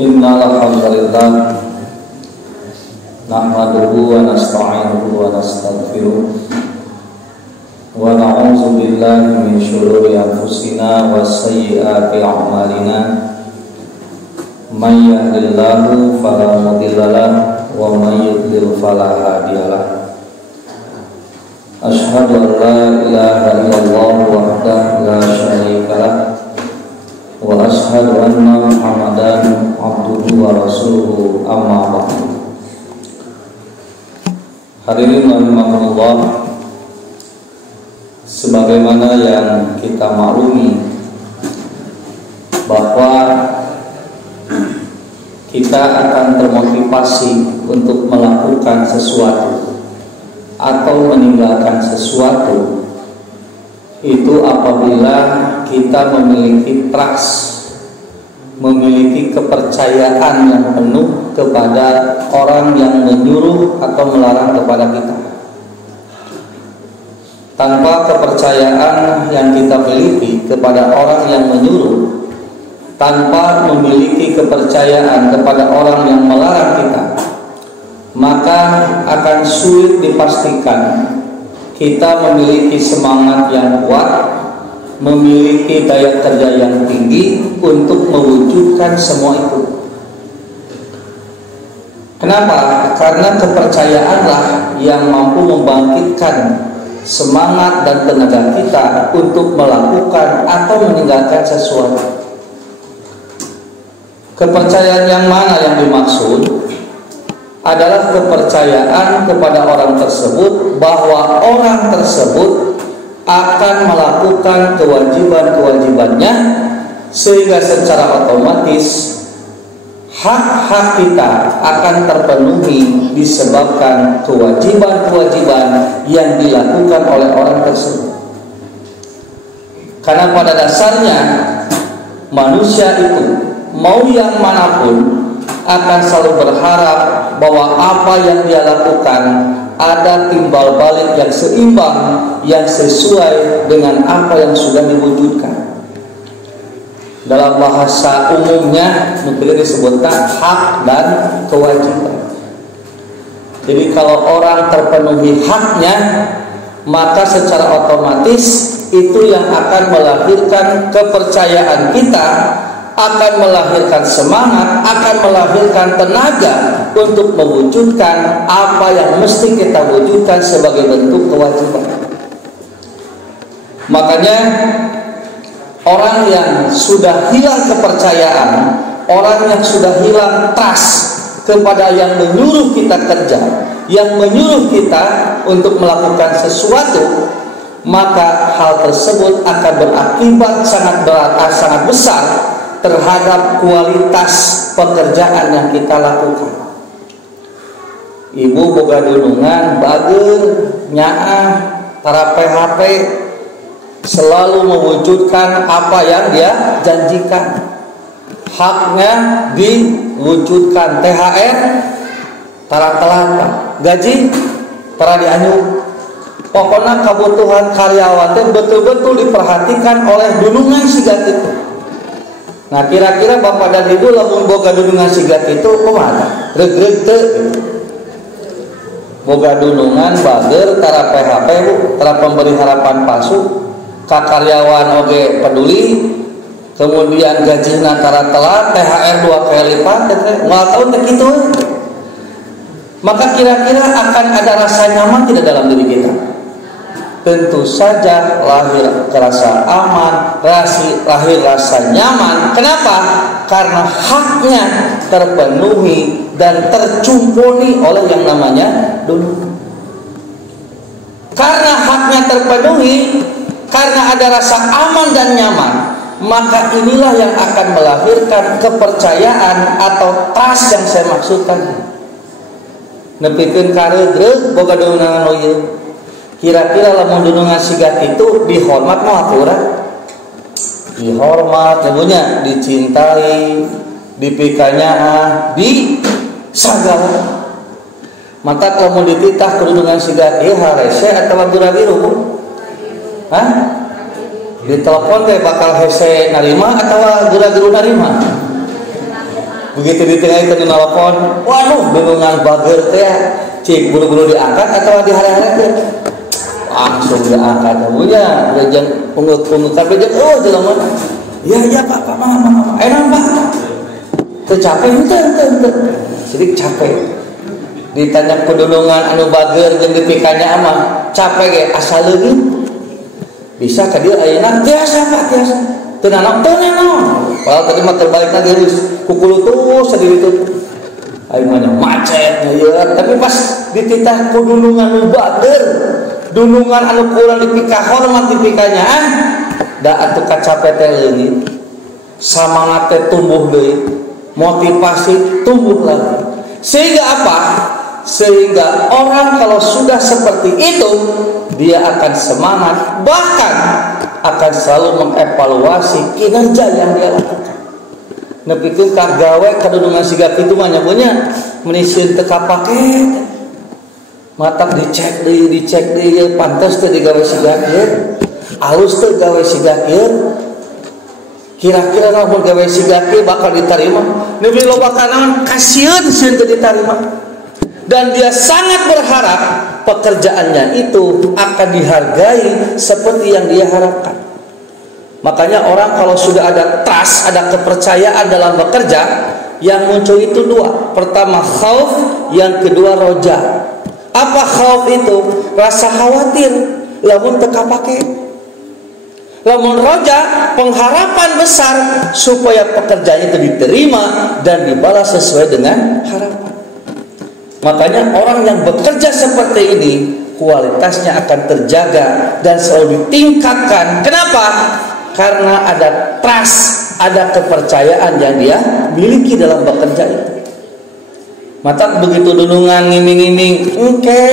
Innal hamdalillah nahmaduhu wa nasta'inuhu wa nastaghfiruh wa na'udzu billahi min shururi anfusina wa sayyiati a'malina may yahdihillahu fala mudilla lahu wa may yudlil fala hadiyalah. Asyhadu an la ilaha illallah wahdahu la syarika lah wa asyhadu anna Muhammadan abduhu wa rasuluhu amma ba'du. Hadirin rahimakumullah, sebagaimana yang kita maklumi bahwa kita akan termotivasi untuk melakukan sesuatu atau meninggalkan sesuatu itu apabila kita memiliki trust, memiliki kepercayaan yang penuh kepada orang yang menyuruh atau melarang kepada kita. Tanpa kepercayaan yang kita miliki kepada orang yang menyuruh, tanpa memiliki kepercayaan kepada orang yang melarang kita, maka akan sulit dipastikan kita memiliki semangat yang kuat, memiliki daya kerja yang tinggi untuk mewujudkan semua itu. Kenapa? Karena kepercayaanlah yang mampu membangkitkan semangat dan tenaga kita untuk melakukan atau meninggalkan sesuatu. Kepercayaan yang mana yang dimaksud? Adalah kepercayaan kepada orang tersebut bahwa orang tersebut akan melakukan kewajiban-kewajibannya, sehingga secara otomatis hak-hak kita akan terpenuhi disebabkan kewajiban-kewajiban yang dilakukan oleh orang tersebut. Karena pada dasarnya manusia itu mau yang manapun akan selalu berharap bahwa apa yang dia lakukan ada timbal balik yang seimbang, yang sesuai dengan apa yang sudah diwujudkan. Dalam bahasa umumnya mungkin disebutkan hak dan kewajiban. Jadi kalau orang terpenuhi haknya, maka secara otomatis itu yang akan melahirkan kepercayaan kita, akan melahirkan semangat, akan melahirkan tenaga untuk mewujudkan apa yang mesti kita wujudkan sebagai bentuk kewajiban. Makanya orang yang sudah hilang kepercayaan, orang yang sudah hilang trust kepada yang menyuruh kita kerja, yang menyuruh kita untuk melakukan sesuatu, maka hal tersebut akan berakibat sangat berat, sangat besar terhadap kualitas pekerjaan yang kita lakukan. Ibu boga dunungan bageur nyaah tara PHP selalu mewujudkan apa yang dia janjikan. Haknya diwujudkan, THR tara telat, gaji tara dianyu. Pokoknya kebutuhan karyawan betul-betul diperhatikan oleh dunungan sigat itu. Nah kira-kira bapak dan ibu lamun boga dunungan sigat itu kumaha? Regreg teu boga dunungan bager tara PHP bu, tara pemberi harapan palsu, ka karyawan oge peduli, kemudian gajina tara telat, THR 2 kali lipat, moal tahun teh kitu. Maka kira-kira akan ada rasa nyaman tidak dalam diri kita? Tentu saja lahir rasa aman, lahir rasa nyaman. Kenapa? Karena haknya terpenuhi dan tercumpuni oleh yang namanya dulu. Karena haknya terpenuhi, karena ada rasa aman dan nyaman, maka inilah yang akan melahirkan kepercayaan atau trust yang saya maksudkan. Nepikeun karegreg boga dunungan ieu. Kira-kira lamun dunungan sigat itu dihormat moal kurang? Dihormat, tentunya dicintai, dipikanya di sagala. Maka kalau mau dititah kedunungan sigat ieu harese atawa gura-giru? Hah? Ditelepon teh bakal hese narima atawa gura-giru narima? Begitu di tengah itu nelpon, waduh dunungan bager teh cik buru-buru diangkat atau di hari-hari teh langsung diangkat punya bejan pungut-pungut bejan oh jelema ya pak mama enak pak tercapek itu sedikit capek ditanya kudunungan anu bager jeung dipikanya mah capek ge asal leuwih bisa ka dieu ayeuna tiasa pak tiasa teu naon padahal tadi mah terbalikna geus kukulu terus sadiri teh ayeuna macet ieu tapi pas dititah kudunungan nu bager dunungan anu kurang dipika hormat dipikanya da atuh kacape teh leungit semangat teh tumbuh deui motivasi tumbuh lagi sehingga apa? Sehingga orang kalau sudah seperti itu dia akan semangat bahkan akan selalu mengevaluasi kinerja yang dia lakukan nepikeun ka gawe kadunungan siga kitu mah nya punya menisieun teu kapake matak dicek deui pantes teu digawe siga kieu alus teu gawe siga kieu kira-kira namun gawe siga kieu bakal diterima nepi loba kana kasieun sieun teu diterima dan dia sangat berharap pekerjaannya itu akan dihargai seperti yang dia harapkan. Makanya orang kalau sudah ada trust, ada kepercayaan dalam bekerja, yang muncul itu dua. Pertama khauf, yang kedua roja. Apa khauf itu? Rasa khawatir, lamun teu kapake. Lamun roja, pengharapan besar supaya pekerjaan itu diterima dan dibalas sesuai dengan harapan. Makanya orang yang bekerja seperti ini kualitasnya akan terjaga dan selalu ditingkatkan. Kenapa? Karena ada trust, ada kepercayaan yang dia miliki dalam bekerja itu. Mata begitu dunungan ngiming-ngiming, engke.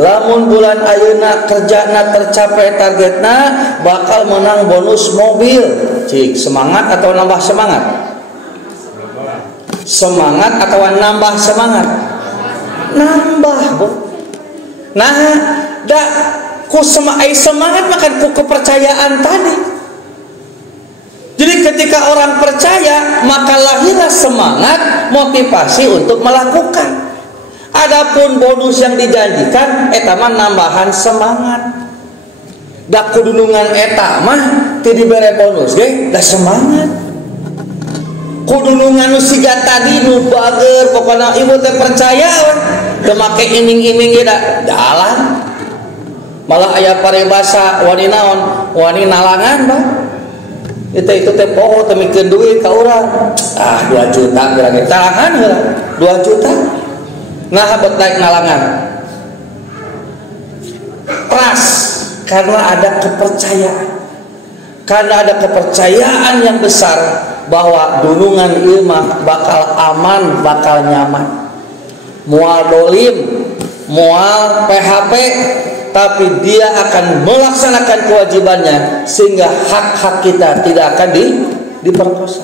Lamun bulan ayeuna kerjana tercapai targetna bakal menang bonus mobil. Cik, semangat atau nambah semangat? Semangat atau nambah semangat? Nambah, Bu. Nah, dak ku semangat makan ku kepercayaan tadi. Jadi ketika orang percaya, maka lahirlah semangat, motivasi untuk melakukan. Adapun bonus yang dijanjikan eta mah nambahan semangat. Dak kudunungan eta mah teu dibere bonus ge, da semangat. Kudunungan nu siga tadi nu bager pokona ibu teh percaya teu make iming-iming ge da jalan. Malah aya paribasa wani naon? Wani nalangan, Bang. Itu teh poho teh mikeun duit ka urang. 2 juta kira-kira. Talangan heula. 2 juta. Nah bet naik nalangan. Trust karena ada kepercayaan. Karena ada kepercayaan yang besar bahwa dunungan ieu mah bakal aman, bakal nyaman. Moal dolim, moal PHP, tapi dia akan melaksanakan kewajibannya sehingga hak-hak kita tidak akan diperkosa.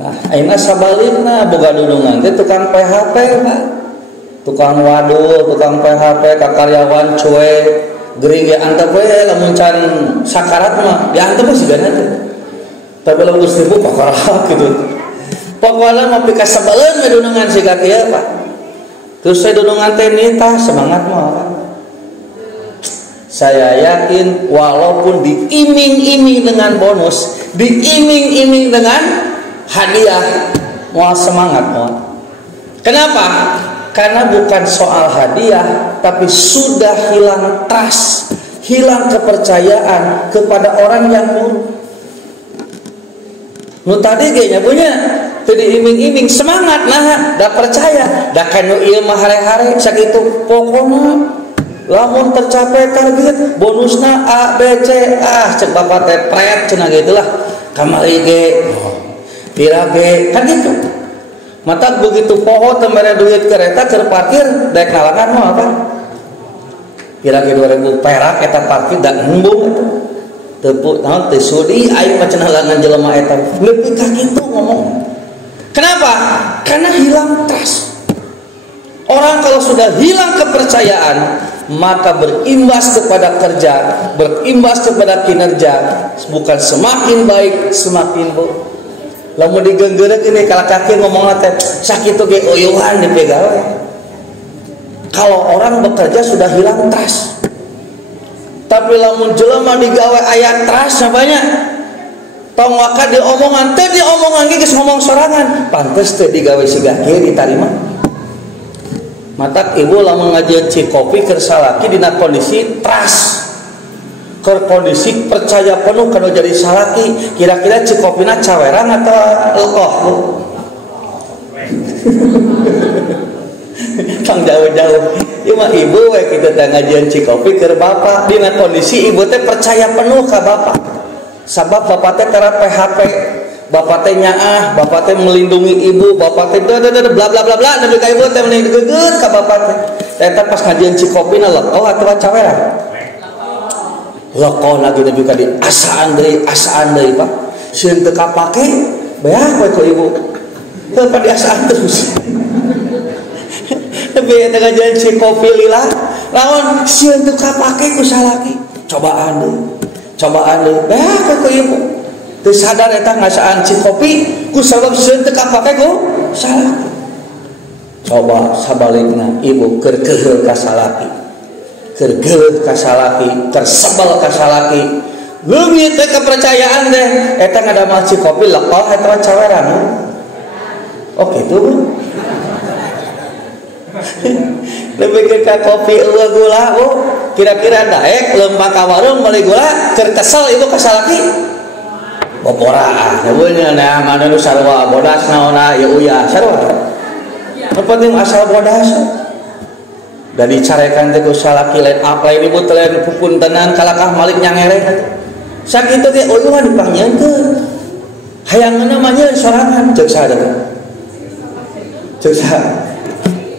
Nah, ayeuna sabalikna boga dunungan teh tukang PHP, Pak. Tukang wadul, tukang PHP ka karyawan cuek, gering ge antep we lamun can sakarat mah diantep sih gana teh. Tapi lamun Gusti Bu pakara gitu. Pokoknya mau pika sebeleun we dunungan siga kieu, Pak. Terus saya dunungan teh nita semangat mah, Pak. Saya yakin walaupun diiming-iming dengan bonus, diiming-iming dengan hadiah, mau semangat mau. Kenapa? Karena bukan soal hadiah, tapi sudah hilang trust, hilang kepercayaan kepada orang yang nu tadi ge nya punya teu diiming-iming semangat nah da percaya da kanu ieu mah hare-hare sakitu pokona lamun tercapai target bonusna A B C cek bapak teh pret cenah gitu lah kamari ge pira ge kan gitu mata begitu poho teu mere duit kereta keur parkir daek nalangan mah apa pira ge 2000 perak eta parkir da embung eta tepuk naon teh sudi aing mah cenah langan jelema eta leuwih ka kitu ngomong. Kenapa? Karena hilang trust. Orang kalau sudah hilang kepercayaan maka berimbas kepada kerja, berimbas kepada kinerja bukan semakin baik semakin buruk. Lamun digenggeureuh ini kalakaki ngomongna teh sakit ge uyuhan di pegawai. Kalau orang bekerja sudah hilang trust. Tapi lamun jelema digawe aya trust banyak. Tong waka diomongan teh diomongan ge geus ngomong sorangan. Pantes teh digawe sigah kieu ditarima. Matak ibu lamun ngajieun Cikopi keur salaki dina kondisi trust. Keur kondisi percaya penuh kana jadi salaki, kira-kira Cikopina cawerang atau lekoh Bu? Tang jauh-jauh. Ieu mah ibu we kitu teh ngajieun Cikopi keur bapak dina kondisi ibu teh percaya penuh ka bapak. Sabab bapak teh tara PHP, bapak teh nyaah, bapak teh melindungi ibu, bapak teh bla bla bla bla nepi ka ibu teh geget ka bapak teh. Eta pas ngajieun Cikopina lekoh atuh cawerang. Lekoh lagi nepi ka di asaan deui Pak. Sieun teu kapake beak we ku ibu. Teu pa diasaan terus. Tapi eta ngajieun Cikopi lila, lamun sieun teu kapake ku salaki. Cobaan deui. Beak we ku ibu. Teu sadar eta ngasaan Cikopi ku sabab sieun teu kapake ku salaki. Coba sabalikna ibu keur keheul ka salaki. Kergeuleuh ka salaki, tersebel ka salaki. Leungit teh kepercayaan teh eta ngadamal Cikopi lekoh eta cawerang. Oh kitu. Lebih ke kopi eueuh gula Bu. Kira-kira daek leumpang ka warung meuli gula keur kesel ibu ka salaki. Boporaan, eueuh na mana nu sarua bodas naonna ya uya sarua. Nu penting asal bodas. Dan dicarekan teh ku salaki lain apa ini ibu teh lain pupuntenan kalakah malik nyangerek. Sakitu ge uyuhan dipanggieunkeun. Hayangeuna mah nyeun sorangan ceuk saha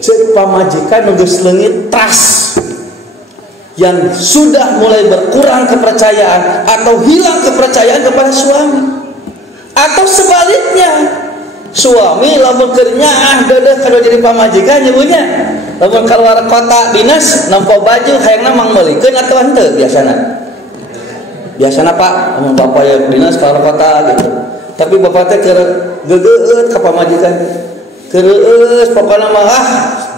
Ceuk pamajikan nu geus leungit trust yang sudah mulai berkurang kepercayaan atau hilang kepercayaan kepada suami. Atau sebaliknya, suami lamun keur nyaah deudeuh kana jadi pamajikan nyebunya. Lamun keluar kota dinas nampo baju hayangna mang meulikeun atuh henteu biasana. Biasana Pak, lamun bapak ya dinas keluar kota gitu. Tapi bapak teh keur geugeut ka pamajikan. Keur pokona mah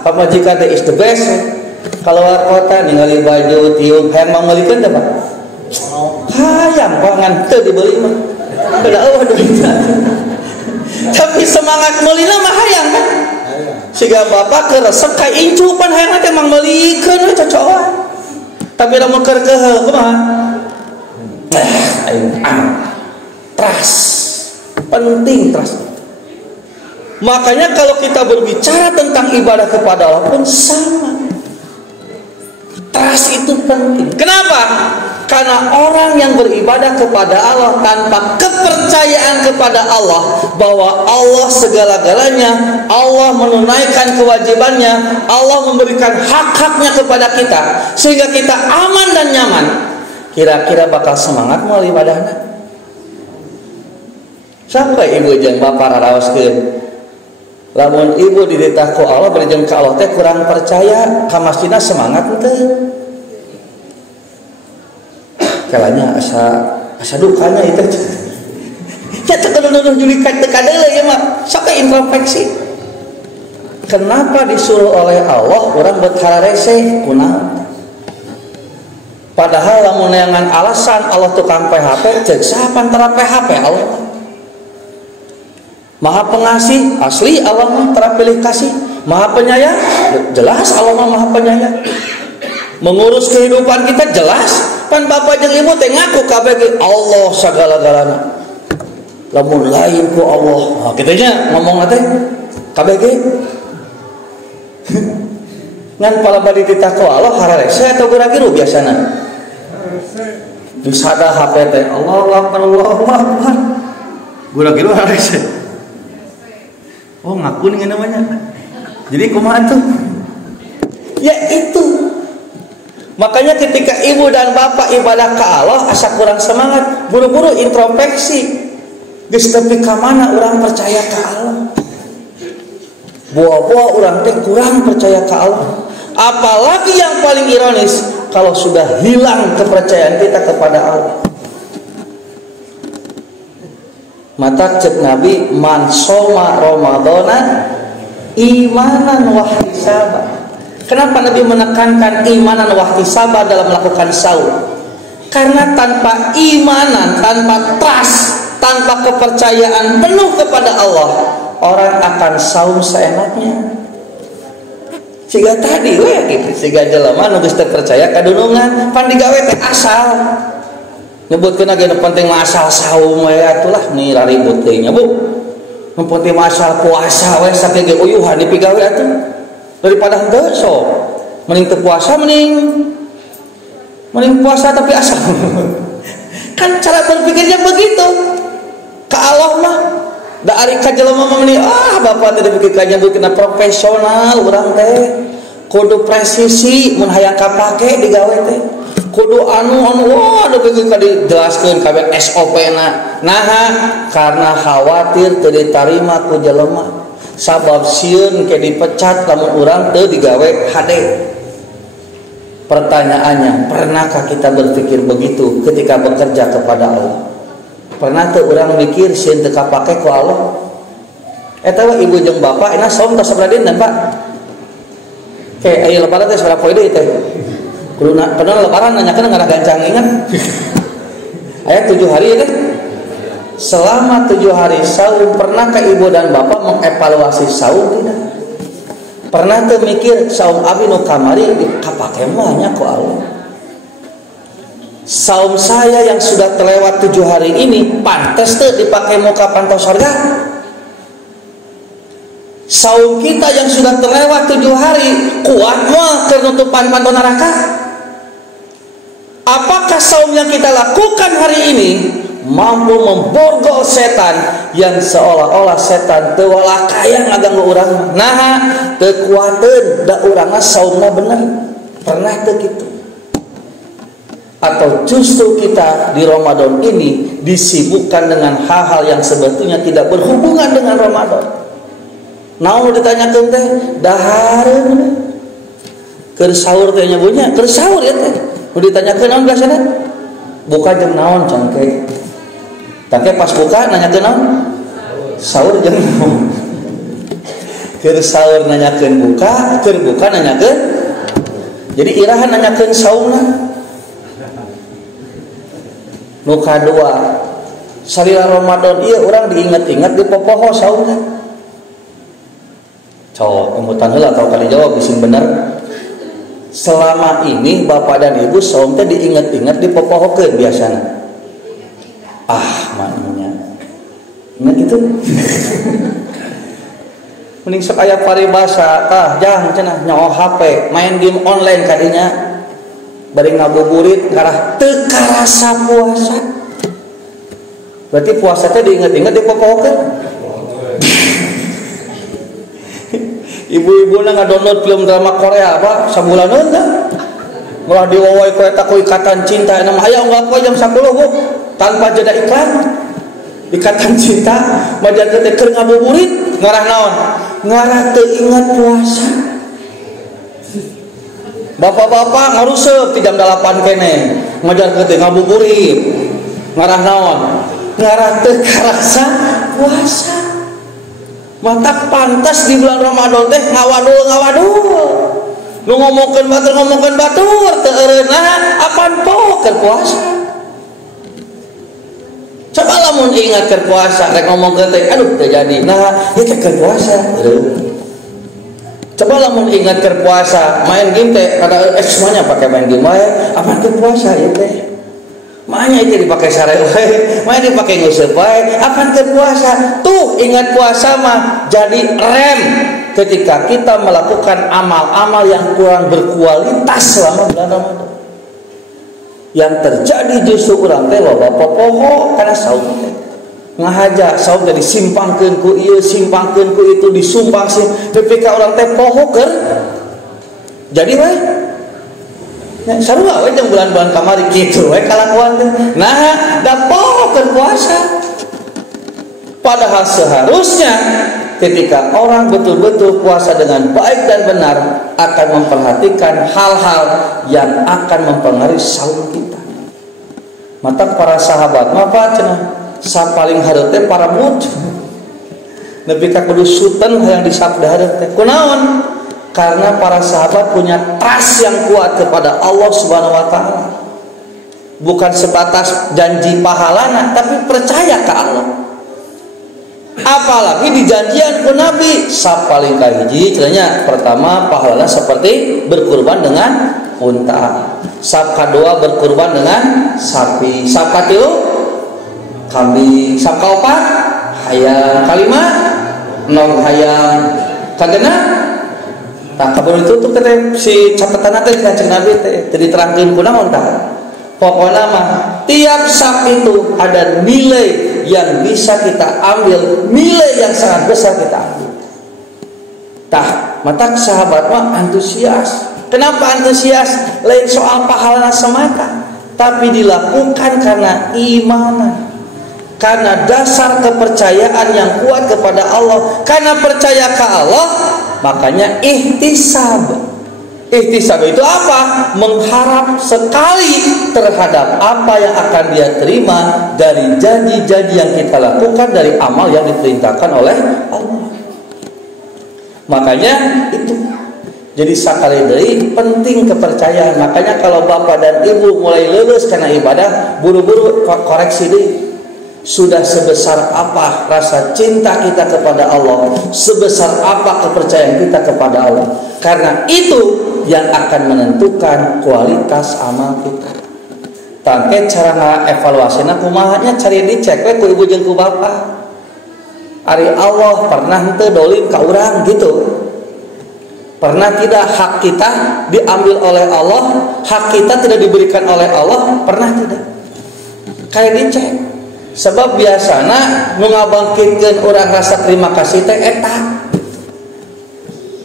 pamajikan teh is the best. Keluar kota ningali baju tiup hayang mang meulikeun teh Pak. Hayang kok ngan teu dibeli mah. Kada eueuh duitna. Tapi semangat meulina mah hayang kan? Siga bapak keresep ka incu pan hayang teh mang meulikeun cocokan. Tapi lamun keur keheul kumaha? Aing trust. Penting trust. Makanya kalau kita berbicara tentang ibadah kepada Allah pun sama. Trust itu penting. Kenapa? Karena orang yang beribadah kepada Allah tanpa kepercayaan kepada Allah bahwa Allah segala-galanya, Allah menunaikan kewajibannya, Allah memberikan hak-haknya kepada kita sehingga kita aman dan nyaman, kira-kira bakal semangat mau ibadahnya. Sampai ibu jeung bapak raraoskeun, lamun ibu diditah ku Allah berjeng ka Allah teh kurang percaya ka masjidna semangat teu. Kalanya asa dukanya itu. Ya teu kudu julikat teu kadeuleuh ieu mah, sok introspeksi. Kenapa disuruh oleh Allah urang berhara rese kunaon? Padahal lamun neangan alasan Allah tukang PHP, ceuk saha pantara PHP Allah? Maha pengasih, asli Allah mah tara pilih kasih. Maha penyayang, jelas Allah mah maha penyayang. Mengurus kehidupan kita jelas. Pan bapak jeung ibu teh ngaku kabeh Allah sagala-galana. Lamun lain ku Allah, nah kitu nya ngomongna teh kabeh ge. Ngan pala bade ditah ku Allah hararese atau gura-giru biasana. Disada HP teh Allahu Akbar Allahu Akbar. Gura-giru hararese. Oh ngaku nih namanya. Jadi kumaha tuh? Ya itu. Makanya ketika ibu dan bapak ibadah ke Allah asa kurang semangat, buru-buru introspeksi. Geus nepi ka mana urang percaya ke Allah? Buah-buah urang teh kurang percaya ke Allah. Apalagi yang paling ironis, kalau sudah hilang kepercayaan kita kepada Allah. Mata cek Nabi, man soma Ramadana imanan wa ihtisaban. Kenapa Nabi menekankan imanan wa ihtisaban dalam melakukan saum? Karena tanpa imanan, tanpa trust, tanpa kepercayaan penuh kepada Allah, orang akan saum seenaknya. Siga tadi gitu, siga jelema nu geus teu percaya kadunungan pan digawe teh asal. Nyebutkeun lagi nu penting mah asal saum we atulah nih ribut teh nya Bu. Nu penting mah asal puasa we sakege uyuhan dipigawe atuh. Daripada henteu sok. Mending teu puasa mending puasa tapi asal. Kan cara berpikirnya begitu. Ka Allah mah da ari ka jelema mah meni bapak teh dipikir ka nyebut kena profesional urang teh. Kudu presisi mun hayang kapake digawe teh. Kudu anu waduh begitu tadi jelaskeun kabeh SOP-na. Naha karena khawatir teu ditarima ku jelema. Sabab sieun ke dipecat lamun urang teu digawe HD. Pertanyaannya, pernahkah kita berpikir begitu ketika bekerja kepada Allah? Pernah teu urang mikir sieun teu kapake ku Allah? Eta we ibu jeung bapak ina saum tos sabaraha dina, Pak? Kayak aya lebaran teh sabaraha poe deui teh? Kudu lebaran nanyakeun ngarah gancang ingat. Aya 7 hari teh. Selama 7 hari saum, pernahkah ibu dan bapak mengevaluasi saum tidak? Pernah tuh mikir saum abi nu kamari kapake mah nya ku Allah. Saum saya yang sudah terlewat 7 hari ini pantes teu dipake muka pantau surga? Saum kita yang sudah terlewat 7 hari kuat mah keur nutupan pantau neraka? Apakah saum yang kita lakukan hari ini mampu memborgol setan yang seolah-olah setan teu walah kaya ngaganggu urang? Nah, teu kuateun da urangna saumna bener. Pernah teu kitu? Atau justru kita di Ramadan ini disibukkan dengan hal-hal yang sebetulnya tidak berhubungan dengan Ramadan? Naon ditanyakeun teh? Dahareun. Keur saur teh nya bunyi, keur saur ya teh. Ditanyakeun naon biasana? Buka jeung naon cangke. Tapi pas buka nanyakeun naon? Saur jeung naon. Keur saur nanyakeun buka, keur buka nanyakeun. Jadi irahan nanyakeun saumna. Nu kadua, salila Ramadan ieu urang diinget-inget di popoho saumna. Cok, umutan heula atau kali jawab bising bener. Selama ini bapak dan ibu saum teh diinget-inget dipopohokeun biasana. Maknanya ingat itu. Mending sok aya paribasa jang cenah nyaho HP main game online kadinya bari ngabuburit ngarah teu karasa puasa. Berarti puasa teh diinget-inget dipopohokeun. Ibu-ibu na ngadownload film drama Korea apa sabulaneun tah. Malah diwawai ku eta ku Ikatan Cinta enam aya unggal poe jam 10 Bu tanpa jeda iklan. Ikatan Cinta majar teh keur ngabuburit ngarah naon? Ngarah teu ingat puasa. Bapak-bapak ngaruseup di jam 8 kene majar teh ngabuburit. Ngarah naon? Ngarah teu karasa puasa. Mata pantas di bulan Ramadan teh ngawadul. Nu ngomongkeun batur teu eureunna apan poe keur puasa. Coba lamun ingat keur puasa rek ngomongkeun teh aduh teu jadi. Nah, ieu teh keur puasa. Coba lamun ingat keur puasa, main game teh kada semuanya pakai main game wae, apan keur puasa ieu teh. Makanya itu dipakai sare wae, makanya dipakai nguseup wae, apan keur puasa. Tuh ingat puasa mah jadi rem ketika kita melakukan amal-amal yang kurang berkualitas selama bulan Ramadan. Yang terjadi justru urang teh loba popoho kana saum teh. Ngahaja saum teh disimpangkeun ku ieu, simpangkeun ku itu, disumpang sih. Tapi ka urang teh poho keur jadi wae. Nah, sarua we jeung bulan-bulan kamari kitu we kalakuan teh. Nah, da poho keur puasa. Padahal seharusnya ketika orang betul-betul puasa dengan baik dan benar akan memperhatikan hal-hal yang akan mempengaruhi saum kita. Mata para sahabat apa cenah? sapaling hareup teh paramut. Nepi ka kudu sutan hayang disabda hareup teh. Kunaon? Karena para sahabat punya trust yang kuat kepada Allah Subhanahu wa taala. Bukan sebatas janji pahalana, tapi percaya ke Allah. Apalagi dijanjian ku Nabi sapaling kahiji cenanya pertama pahalana seperti berkurban dengan unta. Sab kadua berkurban dengan sapi. Sab katilu kambing. Sab kaopat hayam. Kalima nom hayam. Kagenep tak kabur ditutup teh si catatan teh Kanjeng Nabi teh teu diterangkeun kunaon tah. Pokoknya mah tiap sab itu ada nilai yang bisa kita ambil, nilai yang sangat besar kita ambil. Tah, mata sahabat mah antusias. Kenapa antusias? Lain soal pahala semata, tapi dilakukan karena iman. Karena dasar kepercayaan yang kuat kepada Allah. Karena percaya ke Allah, makanya ihtisab. Ihtisab itu apa? Mengharap sekali terhadap apa yang akan dia terima dari janji-janji yang kita lakukan, dari amal yang diperintahkan oleh Allah. Makanya itu jadi sakali deui penting kepercayaan. Makanya kalau bapak dan ibu mulai lulus karena ibadah, buru-buru koreksi deui. Sudah sebesar apa rasa cinta kita kepada Allah, sebesar apa kepercayaan kita kepada Allah. Karena itu yang akan menentukan kualitas amal kita. Tangke cara evaluasinya kumahanya cari dicek we ku ibu jeung ku bapak. Ari Allah pernah henteu dolim ka urang gitu. Pernah tidak hak kita diambil oleh Allah, hak kita tidak diberikan oleh Allah, pernah tidak? Kayak dicek. Sebab biasana nu ngabangkitkeun urang rasa terima kasih teh eta.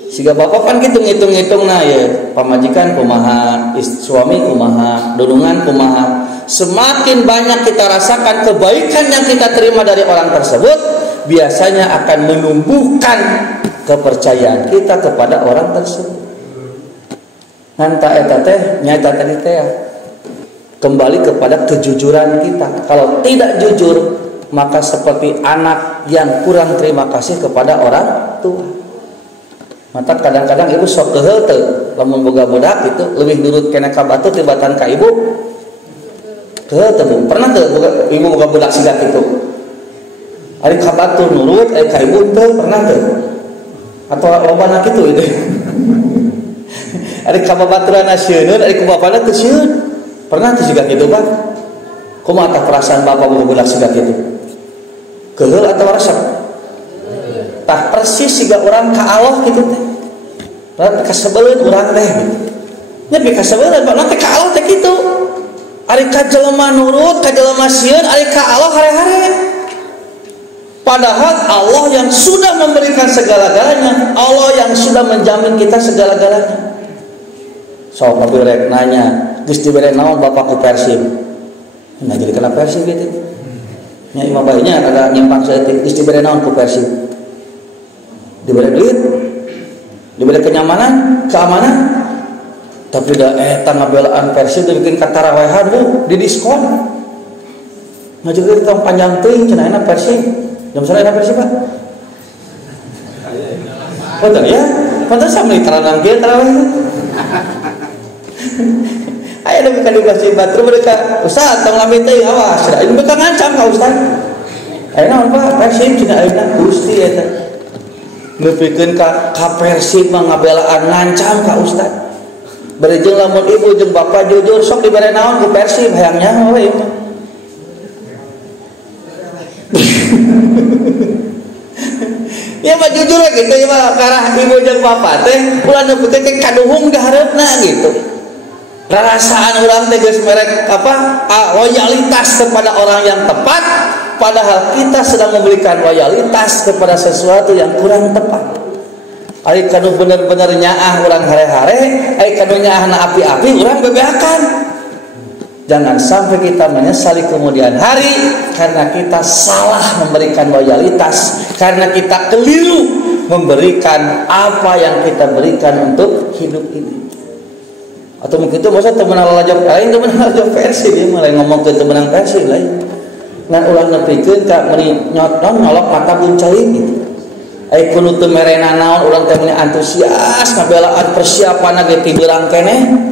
Siga bapak kan gitu ngitung-ngitungna ya, pamajikan kumaha, suami kumaha, dulungan kumaha. Semakin banyak kita rasakan kebaikan yang kita terima dari orang tersebut, biasanya akan menumbuhkan kepercayaan kita kepada orang tersebut. Nganta eta teh nyata tadi teh kembali kepada kejujuran kita. Kalau tidak jujur, maka seperti anak yang kurang terima kasih kepada orang tua. Mata kadang-kadang ibu sok keheul teu lamun boga budak itu lebih nurut kena ka batur tibatan ka ibu. Keheul teu pernah teu ibu boga budak siga kitu. Ari ka batur nurut, ari ka ibu teu pernah teu. Atau lobana kitu itu. Ari ka babaturan sieun, ari ku bapana teu sieun. Pernah tuh juga gitu Pak? Kumaha tah perasaan bapak budak siga gitu? Keheul atau resep? Tah persis siga orang ka Allah gitu teh. Berarti kasebeleun urang teh gitu. Nya pi kasebeleun Pak nanti ka Allah teh kitu. Ari ka jelema nurut, ka jelema sieun, ari ka Allah hare-hare. Padahal Allah yang sudah memberikan segala-galanya, Allah yang sudah menjamin kita segala-galanya. Sok mobil rek nanya, geus dibere naon bapak ku Persib. Nah jadi kena Persib gitu. Nya imam bayinya ada nyimpang saeutik, geus dibere naon ku Persib. Diberi duit, diberi kenyamanan, keamanan. Tapi da eta ngabelaan Persib dibikin katarawehan bu, di diskon. Ngajukeun tong panjang teuing cenah enak Persib. Jam sana enak Persib Pak. Betul ya? Pantesan meuli taranang ge tarawih. Ayo demi kali masjid Batu mereka Ustaz tong lami teh awas da ini bekal ngancam ka Ustaz. Ayo naon Pak Persib cenah ayeuna Gusti eta. Nepikeun ka Persib mah ngabelaan ngancam ka Ustaz. Bari jeung lamun ibu jeung bapak jujur sok dibere naon ku Persib hayang nyaho we. Ya mah jujur gitu ya mah karah ibu jeung bapak teh ulah nepikeun ke kaduhung dihareupna gitu. Rarasaan orang teh geus merek apa? Loyalitas kepada orang yang tepat, padahal kita sedang memberikan loyalitas kepada sesuatu yang kurang tepat. Ari kanu bener-bener nyaah urang hare-hare, ari kanu nyaahna api-api urang bebeakan. Jangan sampai kita menyesali kemudian hari karena kita salah memberikan loyalitas, karena kita keliru memberikan apa yang kita berikan untuk hidup ini. Atau mungkin itu masa teman lajak lain teman lajak Persib dia mulai ngomong ke teman Persib lain. ngan ulah nepikeun ka meuni nyolok mata buncoy gitu. Ai kudu teu merena naon urang teh meuni antusias ngabelaan persiapan ge ti beurang keneh.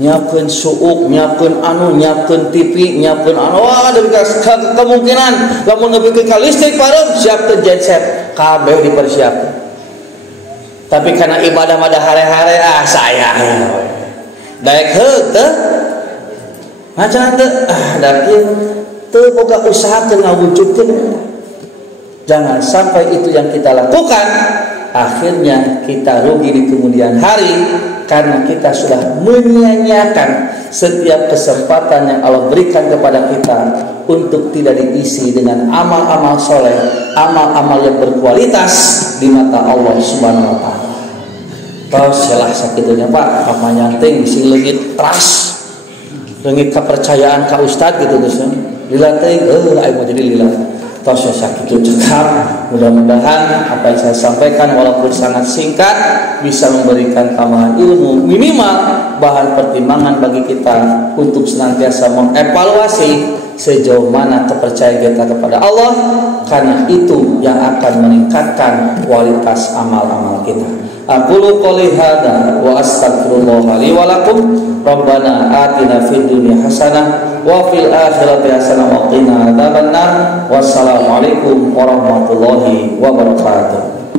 Nyiapkeun suuk, nyiapkeun nyiapkeun TV, nyiapkeun wah deui kemungkinan lamun nepikeun ka listrik parem siap teu genset kabeh dipersiapkeun. Tapi karena ibadah mah hare-hare saya daek heug teh macan teu da kieu teu boga usaha teu ngawujudkeun. Jangan sampai itu yang kita lakukan akhirnya kita rugi di kemudian hari karena kita sudah menyia-nyiakan setiap kesempatan yang Allah berikan kepada kita untuk tidak diisi dengan amal-amal soleh, amal-amal yang berkualitas di mata Allah Subhanahu wa taala. Kalau salah sakitunya Pak, pamanya teh bisi leungit trust, leungit kepercayaan ka ustad gitu geus. Lila teh aya mau jadi lila. Tos sakitu cekap. Mudah-mudahan apa yang saya sampaikan walaupun sangat singkat bisa memberikan tambahan ilmu, minimal bahan pertimbangan bagi kita untuk senantiasa mengevaluasi sejauh mana kepercayaan kita kepada Allah, karena itu yang akan meningkatkan kualitas amal-amal kita. Aqulu qouli hadza wa astaghfirullah li wa lakum. Rabbana atina fid dunya hasanah wa fil akhirati hasanah wa qina adzabannar. Wassalamualaikum warahmatullahi wabarakatuh.